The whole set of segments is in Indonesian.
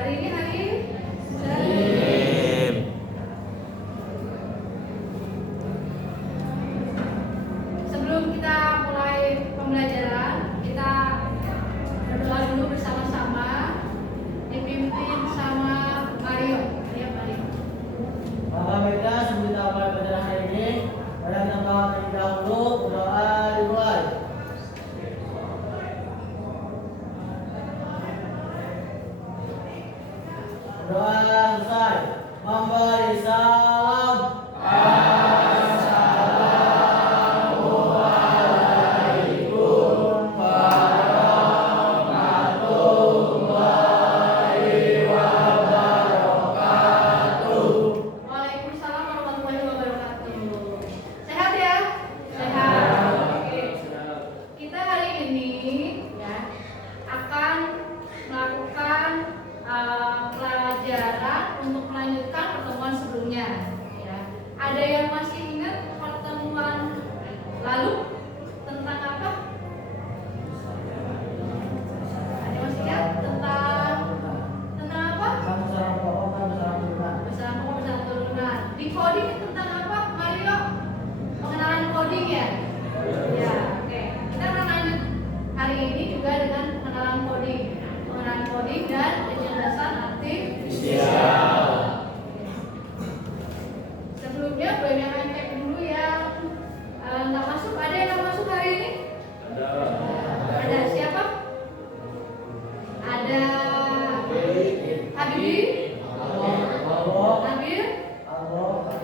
Hari ini hari Senin. Sebelum kita mulai pembelajaran, kita berdoa dulu bersama-sama, dipimpin sama Mario. Bapak Mega, sebelum kita mulai pelajaran hari ini, mari kita bahas terlebih dahulu berdoa dimulai. Doa selesai. Memberi salam. Assalamualaikum warahmatullahi wabarakatuh. Waalaikumsalam warahmatullahi wabarakatuh. Sehat ya? Sehat. Oke. Kita hari ini ya akan melakukan pelajaran untuk melanjutkan pertemuan sebelumnya. Ya. Ada yang masih ingat pertemuan lalu tentang apa? Ada yang masih ingat tentang apa? Besaran pokok, besaran turunan. Besaran pokok, besaran turunan. Di coding tentang apa, Mario? Pengenalan coding ya? Ya, oke. Kita akan lanjut hari ini juga dengan pengenalan coding. Pengenalan coding dan kecerdasan artifisial. Sebelumnya boleh cek dulu yang nggak masuk. Ada yang nggak masuk hari ini? Ada siapa? Ada Habibie, Nabil,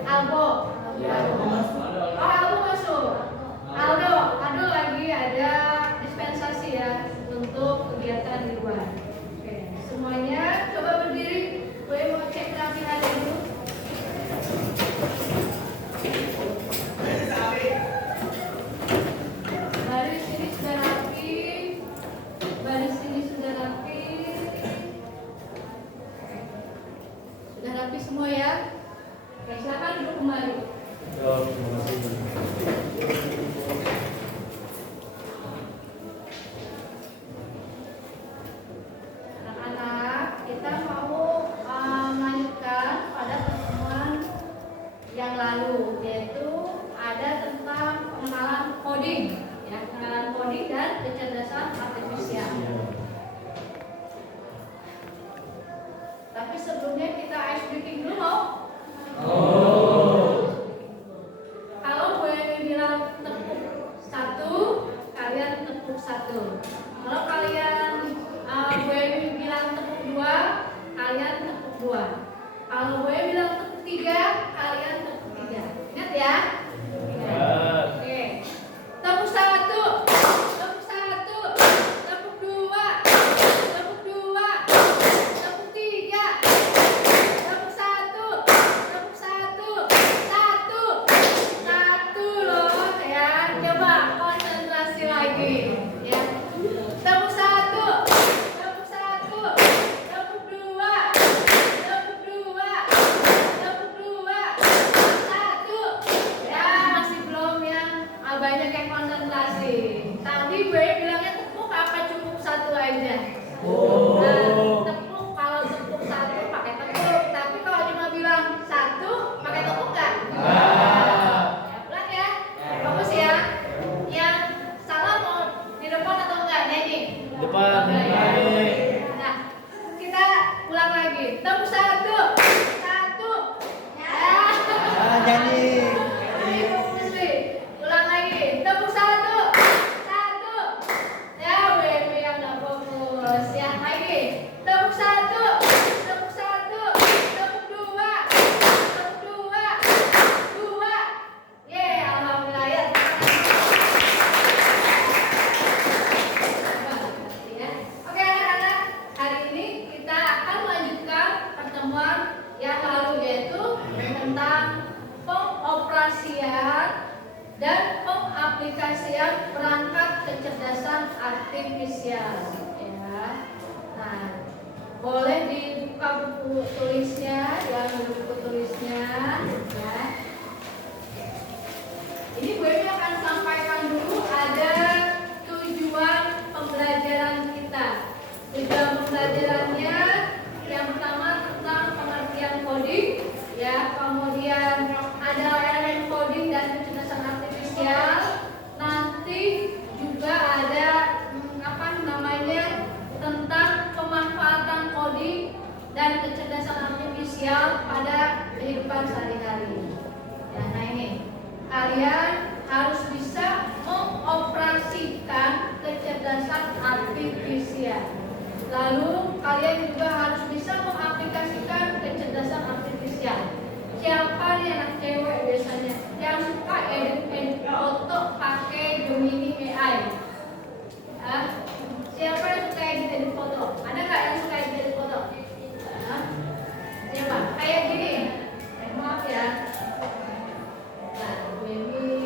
Albo. Oh, Albo masuk. Aldo lagi ada dispensasi ya untuk kegiatan di luar. Oke, semuanya coba berdiri. Gue mau cek kerapihan dulu. Baris ini sudah rapi. Baris ini sudah rapi. Sudah rapi semua ya. Oke, silakan duduk kembali. Anak-anak, kita mau melanjutkan pada pertemuan yang lalu, yaitu ada tentang pengenalan coding, ya, pengenalan coding dan kecerdasan artifisial. Tapi sebelumnya kita ice breaking dulu mau? Kalau gue bilang tepuk satu, kalian tepuk satu. Kalau kalian gue bilang tepuk dua, kalian tepuk dua. Kalau gue bilang tepuk tiga, kalian tepuk tiga. Ingat ya? Oke. Tepuk satu, tepuk satu, tepuk dua, tepuk dua, tepuk tiga, tepuk satu, satu loh ya. Coba konsentrasi lagi ya. Tepuk satu, tepuk dua, satu. Ya, masih belum yang banyak yang konsentrasi. Tadi gue bilangnya tepuk apa cukup satu aja? Nah, tepuk, kalau tepuk satu pakai tepuk, tapi kalau cuma bilang satu pakai tepuk nggak? Ya, pelan ya, fokus ya. Yang salah mau di depan atau enggak? Nyanyi. Depan. Nah, kita ulang lagi. Tepuk satu. Ya. Nyanyi. Ayo, fokus nih. Ulang lagi. Tepuk satu. Ya, WB yang nggak fokus. Ya, lagi. Tepuk satu. Tepuk dua. Yeay, alhamdulillah ya. Ya. Oke anak-anak, hari ini kita akan melanjutkan pertemuan yang lalu, yaitu tentang pengoperasian dan pengaplikasian perangkat kecerdasan artifisial. Ya. Nah, boleh dibuka buku tulisnya, buku tulisnya. Ya. Ini gue akan sampaikan dulu ada tujuan pembelajaran kita. Tujuan pembelajarannya yang ada elemen coding dan kecerdasan artifisial. Nanti juga ada tentang pemanfaatan coding dan kecerdasan artifisial pada kehidupan sehari-hari. Ya, nah ini kalian harus bisa mengoperasikan kecerdasan artifisial. Lalu kalian juga harus bisa mengaplikasikan kecerdasan artifisial. Siapa nih anak cewek biasanya yang suka edit foto pakai Gemini AI? Siapa yang suka edit foto? Ada nggak yang suka edit foto? Siapa? Kayak gini. Maaf ya. Nah, maybe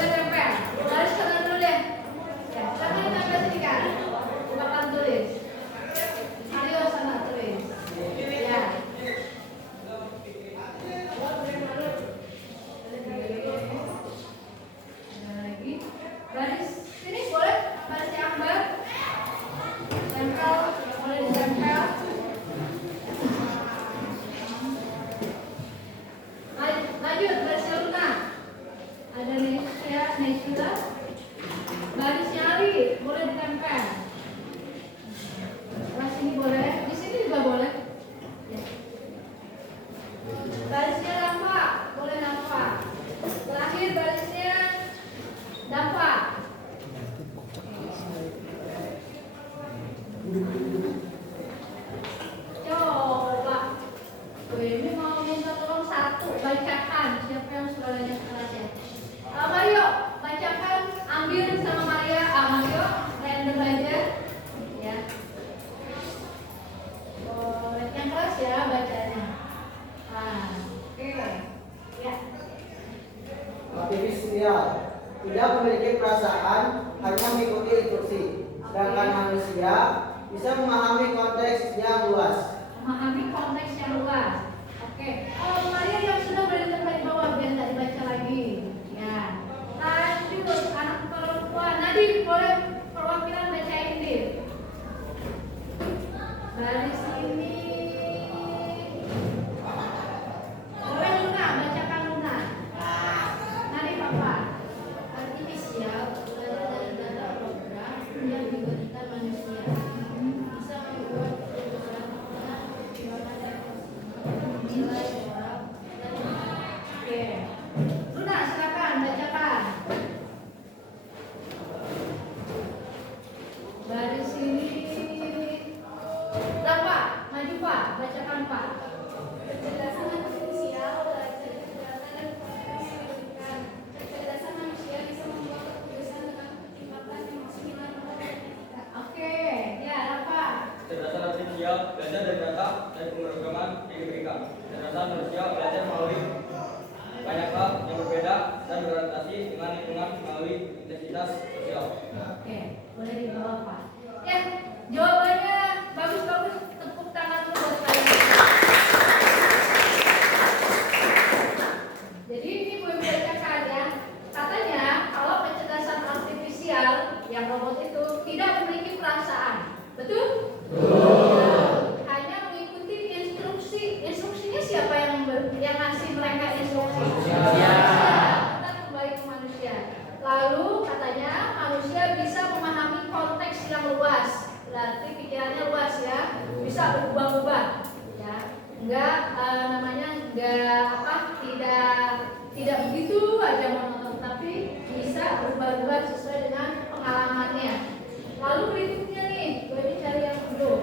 boleh tempel. Garis kanan dulu deh. memahami konteks yang luas. Memahami konteks yang luas. Oke, Maria yang sudah beritahu di bawah biar tak dibaca lagi. Ya. Lanjut anak perempuan. Nadine boleh perwakilan bacain Din. Baris ini. Boleh Luna, bacakan Luna. Nadine Papa. Artifisial belajar dari data program yang diberikan manusia bisa membuat keputusan dengan pertimbangan nilai moral dan Oke. Luna silakan bacakan. Baris ini. Pak, maju Pak, bacakan Pak. kecerdasan artifisial belajar dari data dan program yang diberikan. Kecerdasan manusia bisa membuat keputusan dengan pertimbangan emosi nilai moral dan etika. Oke, ya Rafa. Kecerdasan artifisial belajar dari data dan pemrograman yang diberikan. Kecerdasan manusia belajar melalui banyak hal yang berbeda dan beradaptasi dengan lingkungan melalui intensitas sosial. Oke, boleh dibawa Pak. Ya, jawabannya bagus-bagus. Tepuk tangan dulu buat kalian. Jadi ini gue bacakan ya. Katanya kalau kecerdasan artifisial yang robot itu tidak memiliki perasaan, betul? Hanya mengikuti instruksi. Instruksinya siapa yang ngasih mereka instruksi? Manusia. Kita kembali ke manusia. Lalu katanya manusia bisa memahami konteks yang luas. Berarti pikirannya luas ya, bisa berubah-ubah ya. Tidak begitu aja monoton, tapi bisa berubah-ubah sesuai dengan pengalamannya. Lalu berikutnya nih, gue ini cari yang kedua.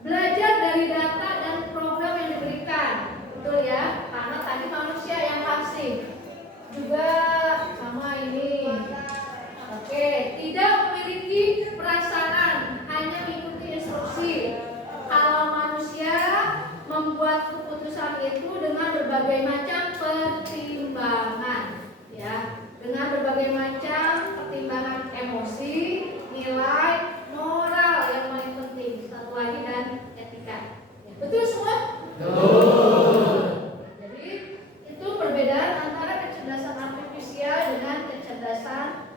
Belajar dari data dan program yang diberikan, betul ya? Karena tadi manusia yang kasih. Juga sama ini. Oke, tidak memiliki perasaan, hanya mengikuti instruksi. Kalau manusia membuat keputusan itu dengan berbagai macam pertimbangan, ya, dengan berbagai macam pertimbangan emosi, nilai, moral yang paling penting, satu lagi dan etika. Betul semua? Betul. Jadi itu perbedaan antara kecerdasan artifisial dengan kecerdasan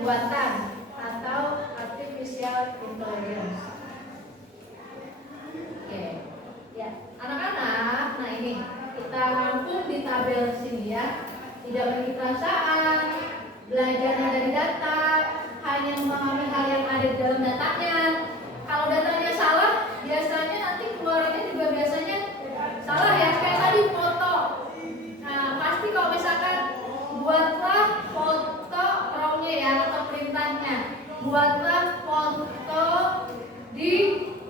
buatan atau artificial intelligence. Oke, ya anak-anak, nah ini kita rangkum di tabel sini ya. Tidak memiliki perasaan, belajarnya dari data, hanya memahami hal yang ada di dalam datanya. Kalau datanya salah, biasanya nanti keluarannya juga biasanya salah ya. Kayak tadi foto. Nah, pasti kalau misalkan buatlah foto promnya ya atau perintahnya. Buatlah foto di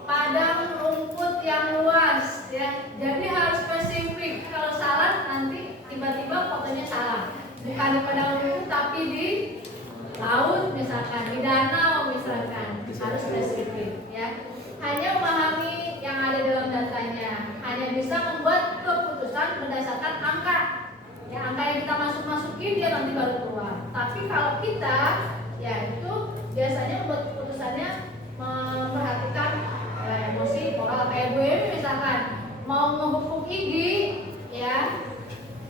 padang rumput yang luas ya. Jadi harus spesifik. Kalau salah nanti tiba-tiba fotonya salah. Bukan di padang rumput tapi di laut misalkan, di danau misalkan. Harus spesifik ya. Hanya memahami yang ada dalam datanya. Hanya bisa membuat keputusan berdasarkan angka. Ya, angka yang kita masukin dia nanti baru keluar. Tapi kalau kita ya itu biasanya membuat keputusannya memperhatikan emosi, moral. Kayak gue misalkan mau menghukum gigi ya,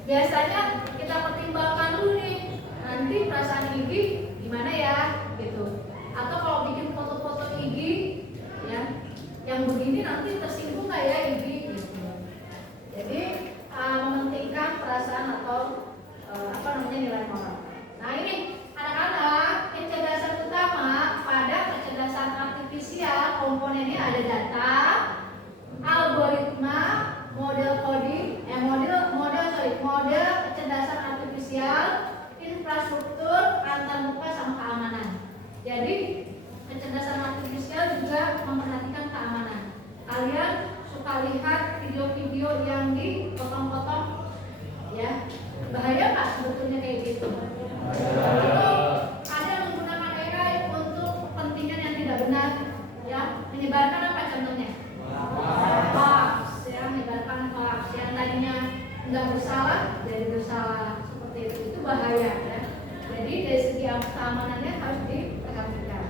biasanya kita pertimbangkan dulu nih nanti perasaan gigi gimana ya gitu. Atau kalau bikin foto-foto gigi ya yang begini nanti tersinggung nggak ya gigi gitu. Jadi mementingkan perasaan atau nilai moral. Nah ini anak-anak, kecerdasan utama pada kecerdasan artifisial komponennya ada data, algoritma, model coding, model kecerdasan artifisial, infrastruktur, antarmuka sama keamanan. Jadi kecerdasan artifisial juga memperhatikan keamanan. Kalian suka lihat video-video yang dipotong-potong ya, bahaya nggak sebetulnya kayak gitu? Itu ada menggunakan AI untuk kepentingan yang tidak benar ya, menyebarkan apa contohnya? Hoax ya, menyebarkan hoax yang tadinya nggak bersalah jadi bersalah, seperti itu bahaya ya. Jadi dari segi keamanannya harus diperhatikan.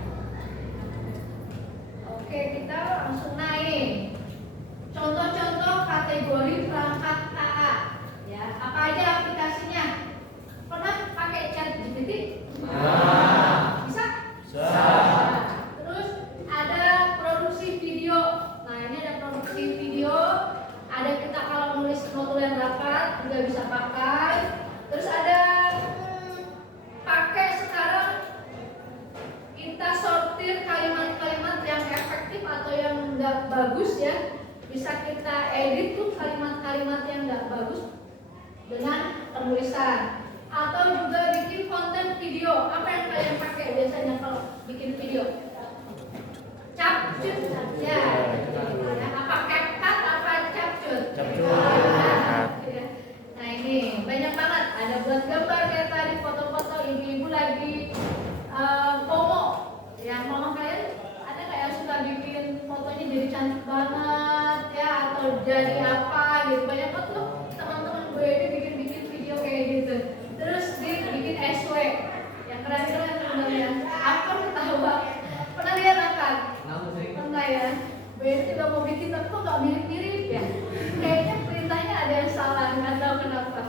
sortir kalimat-kalimat yang efektif atau yang nggak bagus ya, bisa kita edit tuh kalimat-kalimat yang nggak bagus dengan penulisan. Atau juga bikin konten video. Apa yang kalian pakai biasanya kalau bikin video? Capcut ya. Apa CapCut apa capcut? Nah ini banyak banget. Ada buat gambar kayak tadi, foto-foto ibu-ibu lagi FOMO. Ya, mama kalian ada nggak yang suka bikin fotonya jadi cantik banget ya, atau jadi apa gitu? Banyak banget tuh teman-teman gue ini bikin video kayak gitu. Terus dia bikin SW yang keren-keren sebenarnya. Apa ketawa? Pernah lihat kan? Pernah ya. Gue juga mau bikin tapi kok nggak mirip-mirip ya. Kayaknya perintahnya ada yang salah, nggak tahu kenapa.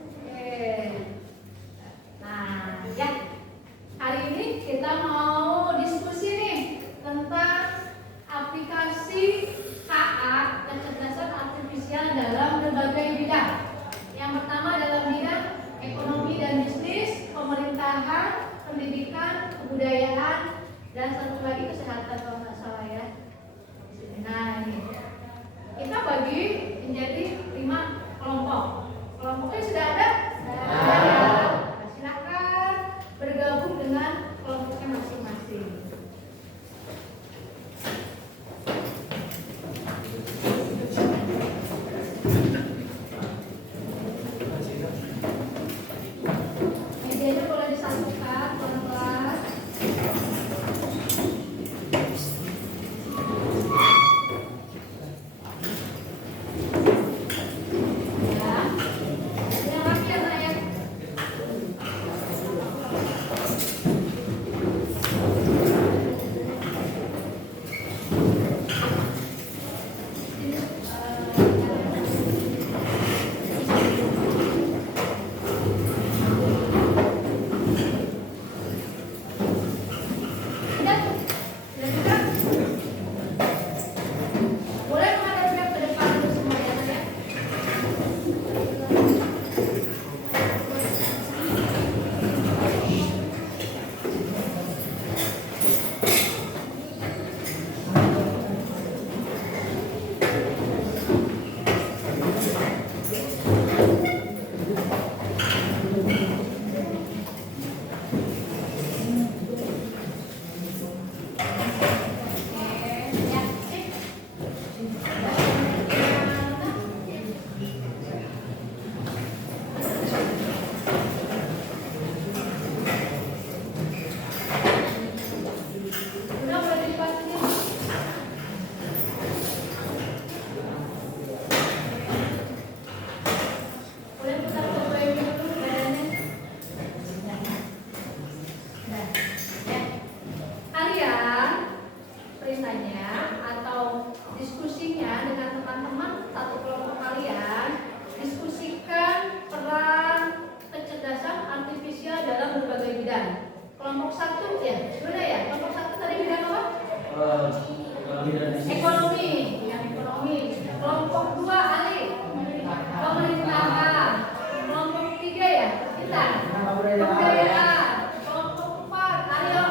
Oke. Nah, ya. Hari ini kita mau diskusi nih tentang aplikasi KA, kecerdasan artifisial dalam berbagai bidang. Yang pertama dalam bidang ekonomi dan bisnis, pemerintahan, pendidikan, kebudayaan, dan satu lagi kesehatan kalau nggak salah ya. Nah ini kita bagi menjadi 5 kelompok. Kelompoknya sudah ada? Nah, silakan bergabung dengan kelompoknya masing-masing. Medianya boleh disatukan pelan-pelan. Ya, yang rapi ya Nak, ya. Udah? Udah juga? Boleh menghadap ke depan dulu semua ya Nak, ya. Udah boleh dipastikan. Boleh putar foto ini dulu badannya. Nah, ya. Kalian perintahnya atau diskusinya dengan teman-teman satu kelompok kalian, diskusikan peran kecerdasan artifisial dalam berbagai bidang. Kelompok 1 ya, sudah ya. Kelompok 1 tadi bidang apa? Ekonomi dan bisnis. Ekonomi, bidang ekonomi. Kelompok 2 Ali, pemerintahan. Kelompok 3 ya, kita kebudayaan. Kelompok 4 Aryo,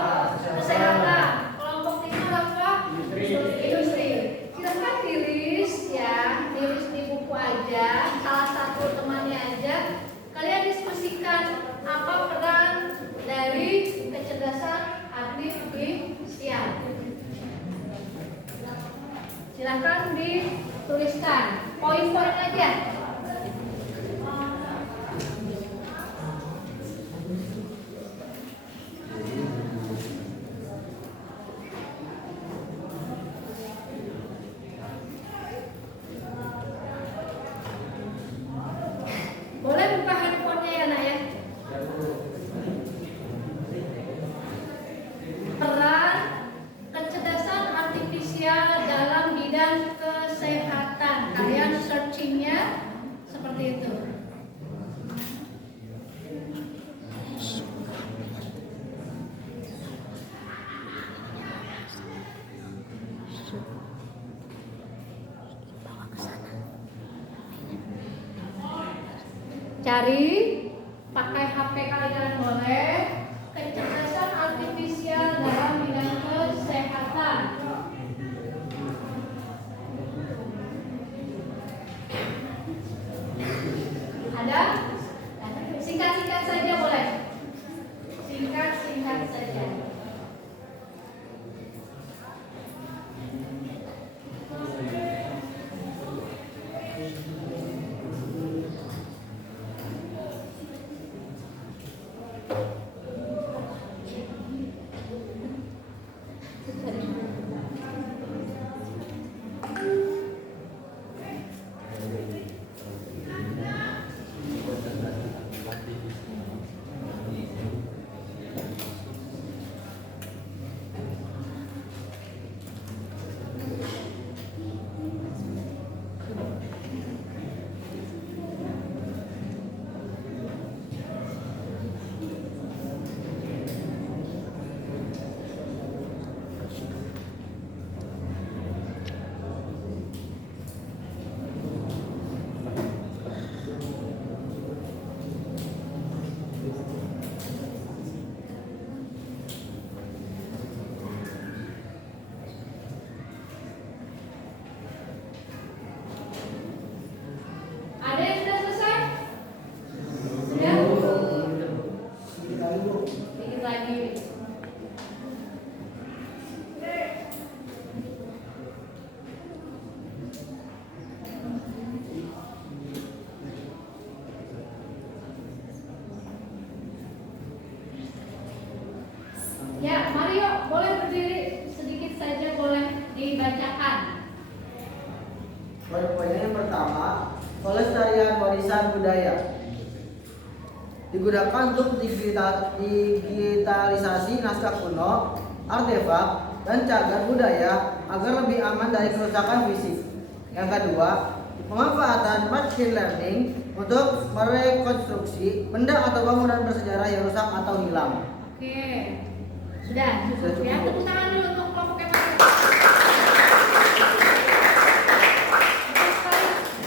kesehatan. Kelompok 5 apa? Industri. Silahkan tulis ya, tulis di buku aja, salah satu temannya aja. Kalian diskusikan apa peran dari kecerdasan artifisial. Silahkan dituliskan poin-poin aja. Boleh buka handphonenya ya Nak ya. Peran kecerdasan artifisial dalam bidang kesehatan. Kalian searchingnya seperti itu. Cari pakai HP kalian boleh kecerdasan artifisial dalam Ayo, boleh berdiri sedikit saja, boleh dibacakan. Poin yang pertama, pelestarian warisan budaya digunakan untuk digitalisasi naskah kuno, artefak, dan cagar budaya agar lebih aman dari kerusakan fisik. Yang kedua, pemanfaatan machine learning untuk merekonstruksi benda atau bangunan bersejarah yang rusak atau hilang. Oke, sudah cukup ya. Tepuk tangan dulu untuk kelompok yang masuk.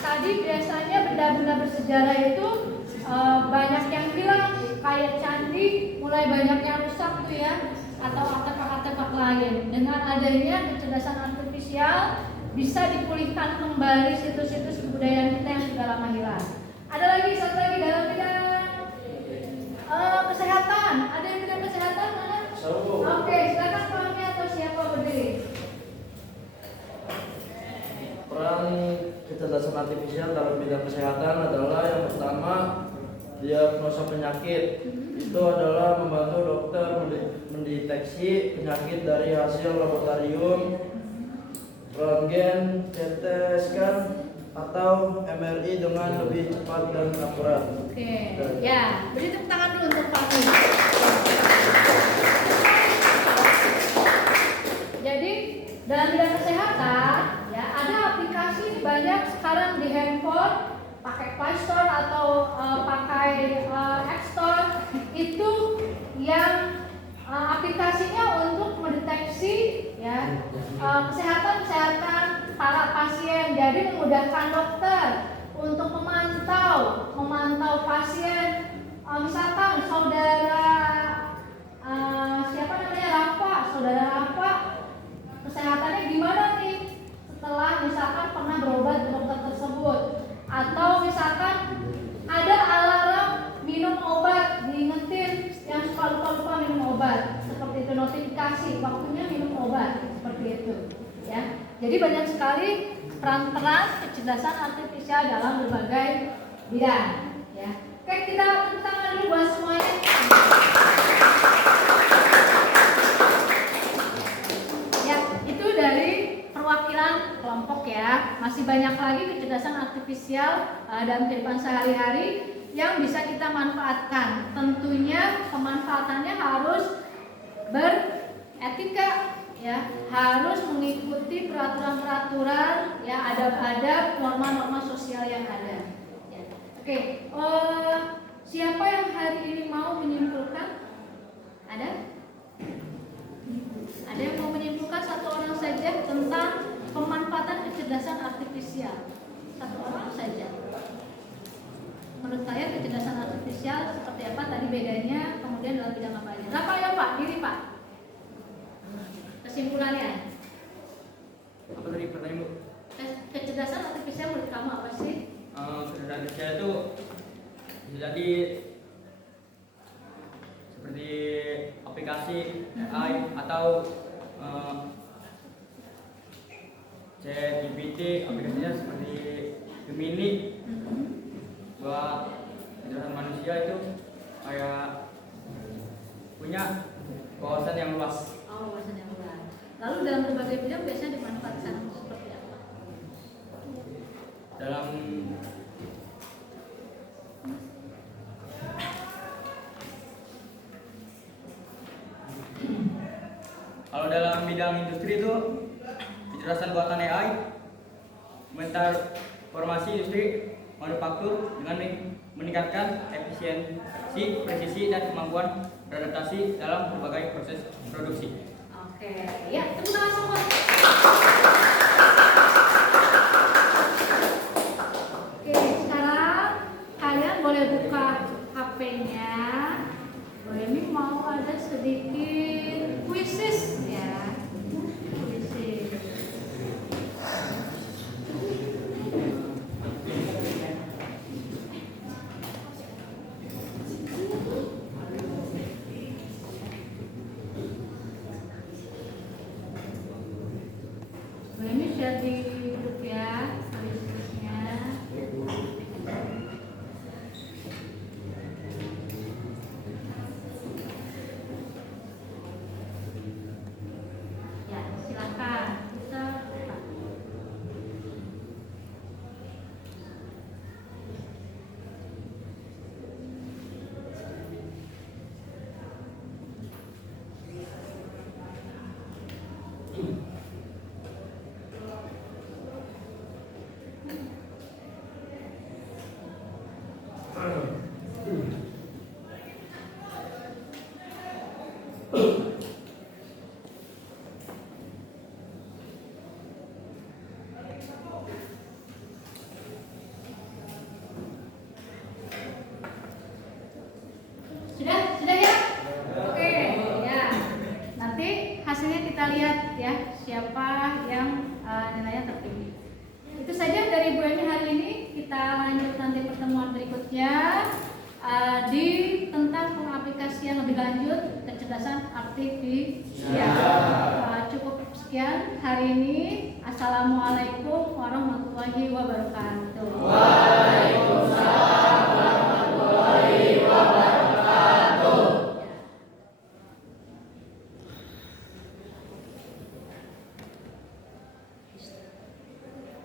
Tadi biasanya benda-benda bersejarah itu banyak yang hilang, kayak candi mulai banyak yang rusak tuh ya, atau artefak-artefak lain. Dengan adanya kecerdasan artifisial bisa dipulihkan kembali situs-situs kebudayaan kita yang sudah lama hilang. Ada lagi satu lagi dalam bidang kesehatan. Ada yang bidang kesehatan mana? Oke, silakan Fahmi atau siapa berdiri. Peran kecerdasan artifisial dalam bidang kesehatan adalah yang pertama, diagnosa penyakit. Itu adalah membantu dokter mendeteksi penyakit dari hasil laboratorium, röntgen, CT scan, atau MRI dengan lebih cepat dan akurat. Oke, ya, beri tepuk tangan dulu untuk Fahmi. Jadi dalam bidang kesehatan, ya ada aplikasi banyak sekarang di handphone, pakai Play Store atau pakai App Store, itu yang aplikasinya untuk mendeteksi ya kesehatan para pasien. Jadi memudahkan dokter untuk memantau pasien. Misalkan saudara saudara Rafa kesehatannya gimana nih setelah misalkan pernah berobat ke dokter tersebut, atau misalkan ada alarm minum obat, diingetin yang suka lupa minum obat, seperti itu, notifikasi waktunya minum obat, seperti itu ya. Jadi banyak sekali peran-peran kecerdasan artifisial dalam berbagai bidang ya. Oke, kita tepuk tangan dulu buat semuanya. Ya, itu dari perwakilan kelompok ya. Masih banyak lagi kecerdasan artifisial dalam kehidupan sehari-hari yang bisa kita manfaatkan. Tentunya pemanfaatannya harus beretika ya, harus mengikuti peraturan-peraturan ya, adab-adab, norma-norma sosial yang ada ya. Oke, siapa yang hari ini mau menyimpulkan? Ada yang mau menyimpulkan? Satu orang saja tentang pemanfaatan kecerdasan artifisial. Satu orang saja. Menurut saya kecerdasan artifisial seperti apa tadi bedanya, kemudian dalam bidang apa aja. Berapa ya Pak? Diri Pak. Kesimpulannya. Apa tadi pertanyaan Bu? Kecerdasan artifisial menurut kamu apa sih? Kecerdasan artifisial itu bisa jadi seperti aplikasi AI atau ChatGPT, aplikasinya seperti Gemini. Buat kecerdasan manusia itu kayak punya wawasan yang luas. Oh, wawasan yang luas. Lalu dalam berbagai bidang biasanya dimanfaatkan seperti apa? Dalam kalau dalam bidang industri itu kecerdasan buatan AI mentransformasi industri manufaktur dengan meningkatkan efisiensi, presisi, dan kemampuan beradaptasi dalam berbagai proses produksi. Oke, ya, tepuk tangan semua. Oke, sekarang kalian boleh buka HP-nya. Ini mau ada sedikit quizzes ya. Quizzes. lihat ya siapa yang nilainya tertinggi. Itu saja dari Bu Eni hari ini. Kita lanjut nanti pertemuan berikutnya di tentang pengaplikasian lebih lanjut kecerdasan artifisial. Cukup sekian hari ini. Assalamualaikum warahmatullahi wabarakatuh. Waalaikumsalam.